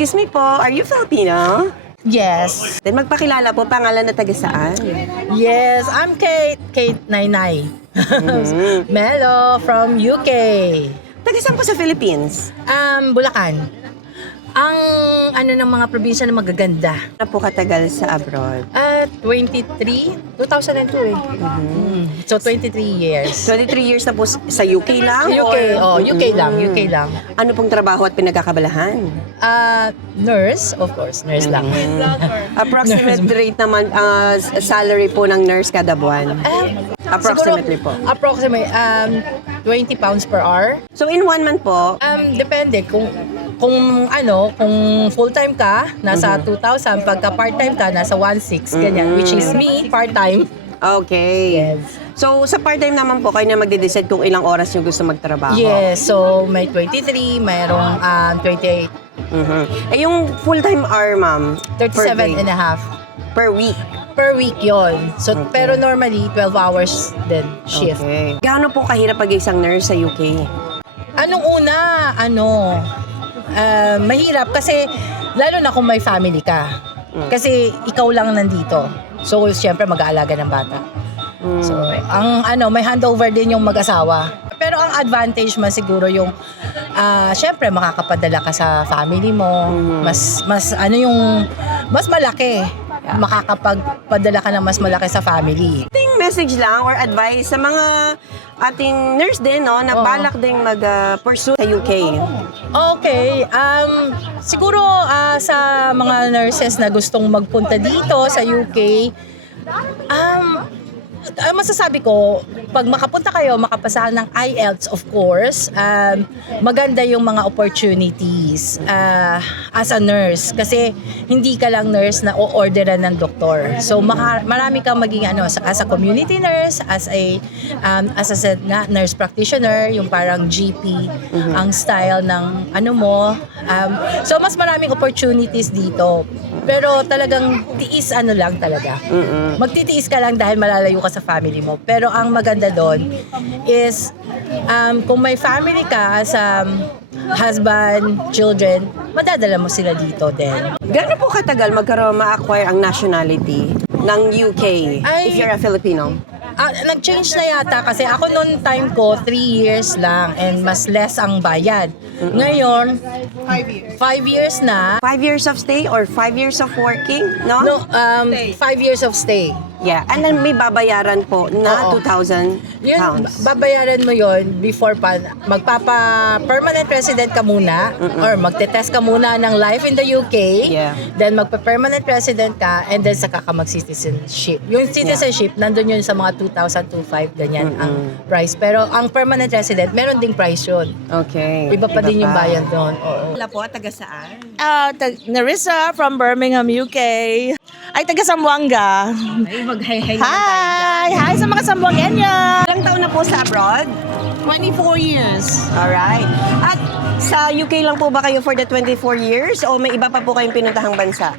Excuse me po, are you Filipino? Yes. Then magpakilala po, pangalan na taga saan? Yes, I'm Kate Nainay. Melo from UK. Taga saan po sa Philippines? Bulacan. Ang ng mga probinsya na magaganda. Ano po katagal sa abroad? 2002 eh. So 23 years. 23 years na po sa UK lang? UK lang. Ano pong trabaho at pinagkakabalahan? Nurse, of course, nurse lang. Approximate rate naman, salary po ng nurse kada buwan? Approximately po. Approximately 20 pounds per hour. So in 1 month po, Depende kung full-time ka, nasa 2,000. Pagka part-time ka, nasa 1,600. Ganyan. Which is me, part-time. okay. Yes. So sa part-time naman po, kayo na magde-decide kung ilang oras yung gusto magtrabaho? Yes. So, may 23, mayroong 28. Eh yung full-time hour, ma'am? 37 and a half. Per week? Per week yon. So, pero normally, 12 hours din shift. Okay. Gaano po kahirap pag isang nurse sa UK? Anong una? Mahirap kasi lalo na kung may family ka. Kasi ikaw lang nandito. So, siyempre mag-aalaga ng bata. So, may handover din yung mag-asawa. Pero ang advantage man siguro yung siyempre makakapadala ka sa family mo. Mas malaki. Makakapagpadala ka ng mas malaki sa family. Message lang or advice sa mga ating nurse din, no, na balak ding mag-pursue sa UK. Okay, siguro sa mga nurses na gustong magpunta dito sa UK, masasabi ko, pag makapunta kayo, makapasa ng IELTS, of course, maganda yung mga opportunities as a nurse. Kasi hindi ka lang nurse na o-orderan ng doktor. So, marami kang maging as a community nurse, as I said nga, nurse practitioner, yung parang GP, ang style ng so, mas maraming opportunities dito. Pero talagang tiis lang talaga. Magtitiis ka lang dahil malalayo ka sa family mo. Pero ang maganda doon is kung may family ka sa husband, children, madadala mo sila dito din. Gaano po katagal ma-acquire ang nationality ng UK if you're a Filipino? Nag-change na yata kasi ako noon time ko 3 years lang and mas less ang bayad. Ngayon, 5 years na. 5 years of stay or 5 years of working, no? No, 5 years of stay. Yeah, and then may babayaran po na Oo. 2,000 Yun, pounds. babayaran mo yon before pa magpapa-permanent resident ka muna or magte-test ka muna ng life in the UK. Yeah. Then magpa-permanent resident ka and then saka ka mag-citizenship. Yung citizenship, nandun yun sa mga 2,000 to 5, ganyan ang price. Pero ang permanent resident, meron ding price yun. Okay. Iba pa din yung bayan doon. Oo. Wala po, taga saan? Narissa from Birmingham, UK. Ay, taga Zamboanga. Ay, mag-hi-hi naman tayo dyan. Hi sa mga Zamboangenyo. Ilang taon na po sa abroad? 24 years. Alright. At sa UK lang po ba kayo for the 24 years o may iba pa po kayong pinuntahang bansa?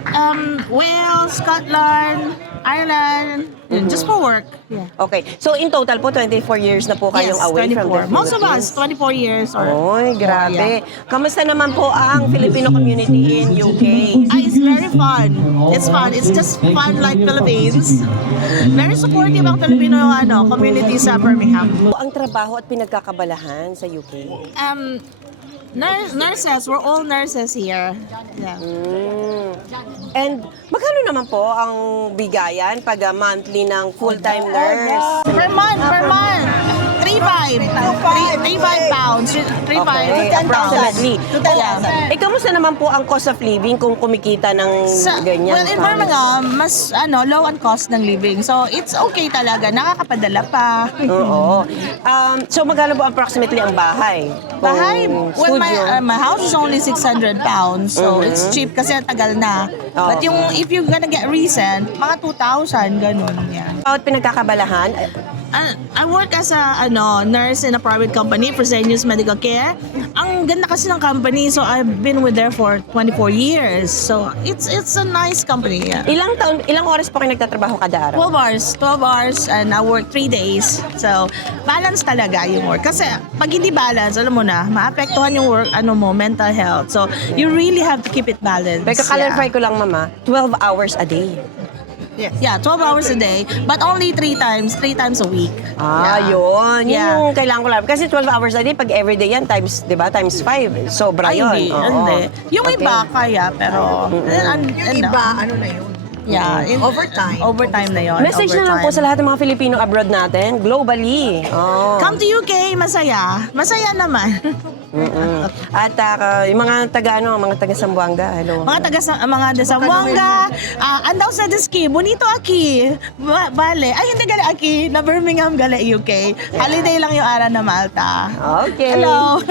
Wales, Scotland, Ireland, just for work. Yeah. Okay. So in total po, 24 years na po kayong away from the Philippines. Most of us, 24 years. Oy, grabe. Kamusta naman po ang Filipino community in UK? It's very fun. It's fun. It's just fun like Philippines. Very supportive ang Filipino community sa Birmingham. Ang trabaho at pinagkakabalahan sa UK? Nurses, we're all nurses here. Yeah. And magkano naman po ang bigayan pag monthly ng full-time nurse? Per month. 3.5 pounds. 3.5 Okay, to 10,000. approximately. To 10,000. Kamusta naman po ang cost of living kung kumikita ng ganyan? Well, in Birmingham, mas low ang cost ng living. So, it's okay talaga. Nakakapadala pa. Oo. So magkano po approximately ang bahay? Bahay, Kung well, studio? my house is only 600 pounds. So, it's cheap kasi ang tagal na. But if you're gonna get recent, mga 2,000, ganun. Yeah. About pinagkakabalahan, I work as a nurse in a private company, Fresenius Medical Care. Ang ganda kasi ng company, so I've been with there for 24 years. So it's a nice company. Yeah. Ilang oras po kayo nagtatrabaho kada araw? 12 hours, and I work 3 days. So, balance talaga yung work. Kasi, pag hindi balance, alam mo na, maapektuhan yung work, mental health. So, you really have to keep it balanced. Pero clarify ko lang, mama, 12 hours a day. Yeah, 12 hours a day, but only 3 times a week. Ah, Yeah. yun. Yun Yeah. yung kailangan ko lang. Kasi 12 hours a day, pag everyday yan, times, di ba, times 5. Sobra Ay, yun. hindi, Oo. hindi. Yung Okay. iba, kaya, pero... ano na yun? Yeah, Overtime. Overtime na yun. Message na lang po sa lahat ng mga Filipino abroad natin, globally. Oh. Come to UK, masaya. Masaya naman. Mm-mm. At yung mga taga Zamboanga, hello. Mga de Zamboanga, andaw sa Deski, bonito aki. Bale, ay hindi gali aki, na Birmingham gali UK. Holiday lang yung araw na Malta. Okay. Hello.